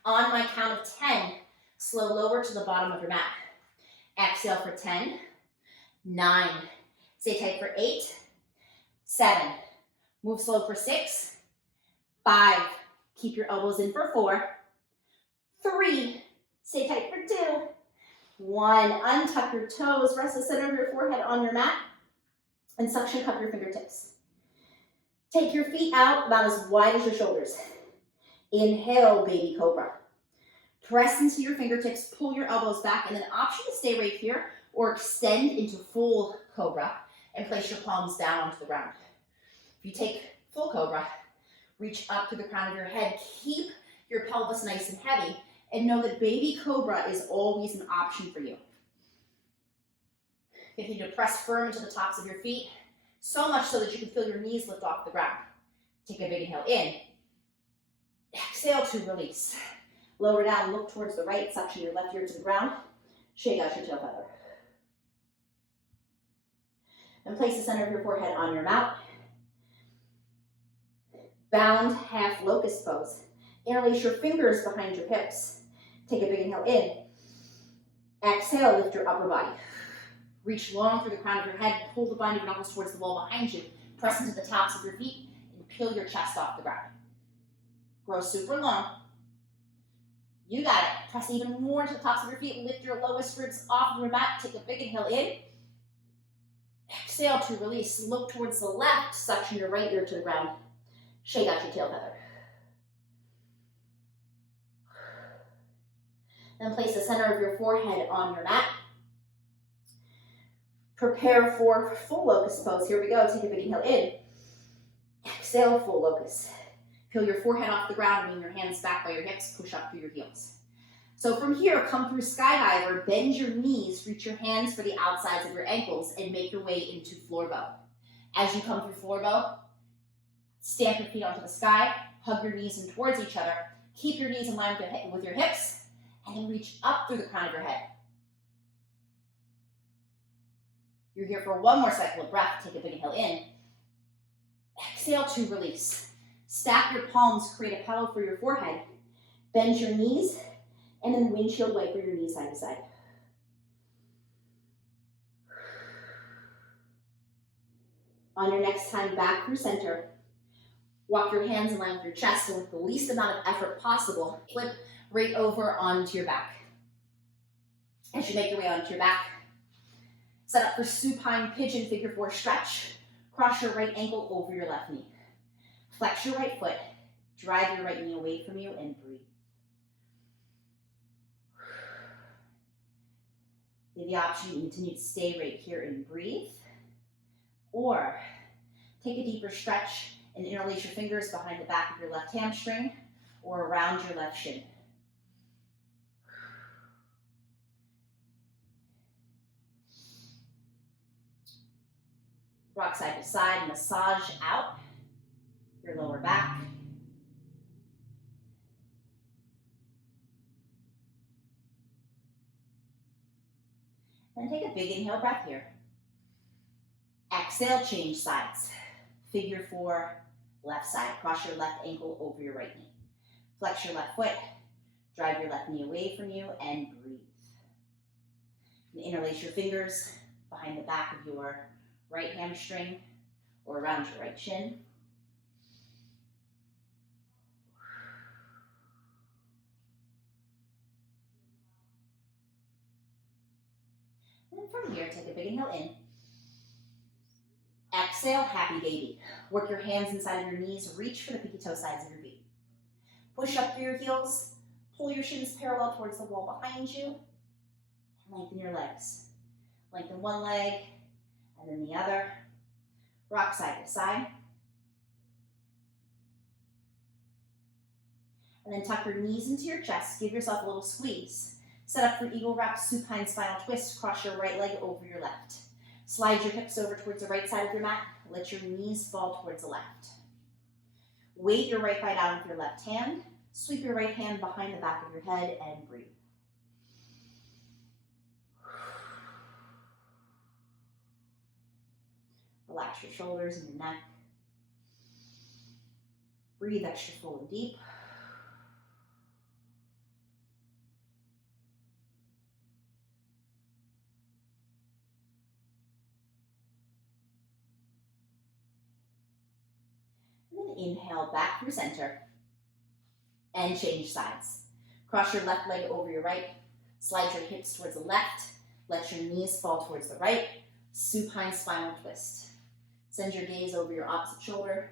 On my count of 10, slow lower to the bottom of your mat. Exhale for 10, 9, stay tight for 8, 7, move slow for 6, 5, keep your elbows in for 4, 3, stay tight for 2, 1, untuck your toes, rest the center of your forehead on your mat, and suction cup your fingertips. Take your feet out about as wide as your shoulders. Inhale, baby cobra. Press into your fingertips, pull your elbows back, and then option to stay right here or extend into full cobra and place your palms down onto the ground. If you take full cobra, reach up to the crown of your head, keep your pelvis nice and heavy, and know that baby cobra is always an option for you. Continue to press firm into the tops of your feet, so much so that you can feel your knees lift off the ground. Take a big inhale in. Exhale to release. Lower down, look towards the right, suction your left ear to the ground. Shake out your tail feather. And place the center of your forehead on your mat. Bound half locust pose. Interlace your fingers behind your hips. Take a big inhale in. Exhale, lift your upper body. Reach long through the crown of your head, pull the bind of your knuckles towards the wall behind you, press into the tops of your feet, and peel your chest off the ground. Grow super long. You got it. Press even more to the tops of your feet, lift your lowest ribs off of your mat, take a big inhale in. Exhale to release, look towards the left, suction your right ear to the ground. Shake out your tail feather. Then place the center of your forehead on your mat. Prepare for full locust pose. Here we go. Take a big inhale in. Exhale, full locust. Peel your forehead off the ground, bring your hands back by your hips, push up through your heels. So from here, come through skydiver, bend your knees, reach your hands for the outsides of your ankles, and make your way into floor bow. As you come through floor bow, stamp your feet onto the sky, hug your knees in towards each other, keep your knees in line with your hips, and then reach up through the crown of your head. You're here for one more cycle of breath. Take a big inhale in. Exhale to release. Stack your palms, create a pillow for your forehead. Bend your knees, and then windshield wiper your knees side to side. On your next time back through center, walk your hands in line with your chest, and with the least amount of effort possible, flip right over onto your back. As you make your way onto your back, set up for supine pigeon figure 4 stretch. Cross your right ankle over your left knee. Flex your right foot. Drive your right knee away from you and breathe. You have the option to continue to stay right here and breathe, or take a deeper stretch and interlace your fingers behind the back of your left hamstring or around your left shin. Rock side to side, massage out your lower back. Then take a big inhale breath here. Exhale, change sides. Figure 4, left side. Cross your left ankle over your right knee. Flex your left foot. Drive your left knee away from you and breathe. And interlace your fingers behind the back of your right hamstring or around your right shin. And from here, take a big inhale in. Exhale, happy baby. Work your hands inside of your knees. Reach for the pinky toe sides of your feet. Push up through your heels. Pull your shins parallel towards the wall behind you. And lengthen your legs. Lengthen one leg and then the other. Rock side to side. And then tuck your knees into your chest. Give yourself a little squeeze. Set up for eagle wrap, supine spinal twist. Cross your right leg over your left. Slide your hips over towards the right side of your mat. Let your knees fall towards the left. Weight your right thigh down with your left hand. Sweep your right hand behind the back of your head and breathe. Relax Relax your shoulders and your neck. Breathe extra full and deep. And then inhale back through center and change sides. Cross your left leg over your right. Slide your hips towards the left. Let your knees fall towards the right. Supine spinal twist. Send your gaze over your opposite shoulder.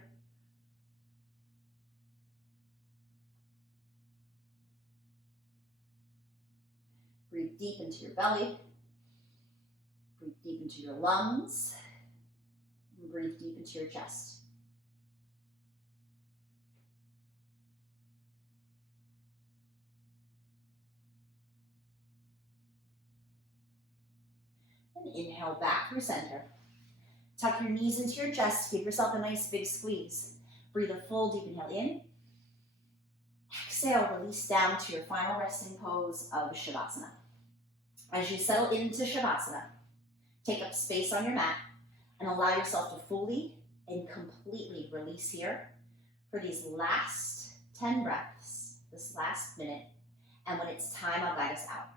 Breathe deep into your belly. Breathe deep into your lungs. And breathe deep into your chest. And inhale back through center. Tuck your knees into your chest. Give yourself a nice big squeeze. Breathe a full deep inhale in. Exhale, release down to your final resting pose of Savasana. As you settle into Savasana, take up space on your mat and allow yourself to fully and completely release here for these last 10 breaths, this last minute. And when it's time, I'll guide us out.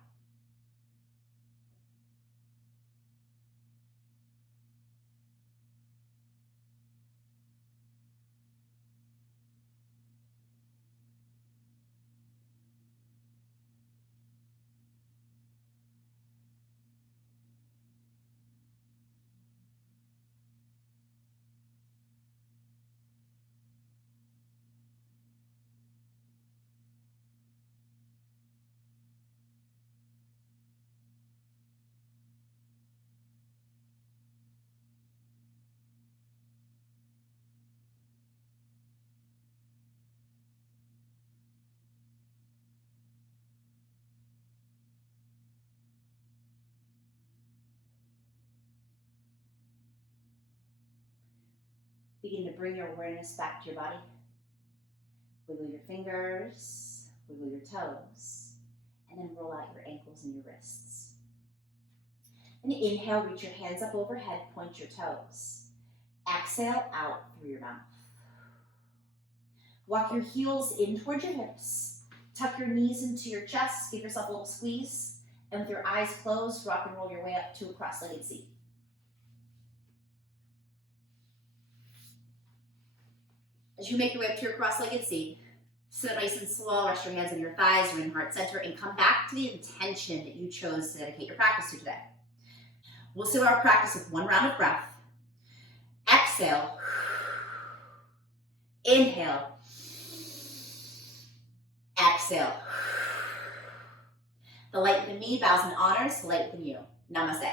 Begin to bring your awareness back to your body. Wiggle your fingers, wiggle your toes, and then roll out your ankles and your wrists. And inhale, reach your hands up overhead, point your toes. Exhale out through your mouth. Walk your heels in towards your hips. Tuck your knees into your chest, give yourself a little squeeze, and with your eyes closed, rock and roll your way up to a cross-legged seat. As you make your way up to your cross-legged seat, sit nice and slow, rest your hands on your thighs or in heart center, and come back to the intention that you chose to dedicate your practice to today. We'll start our practice with one round of breath. Exhale. Inhale. Exhale. The light within me bows and honors the light within you. Namaste.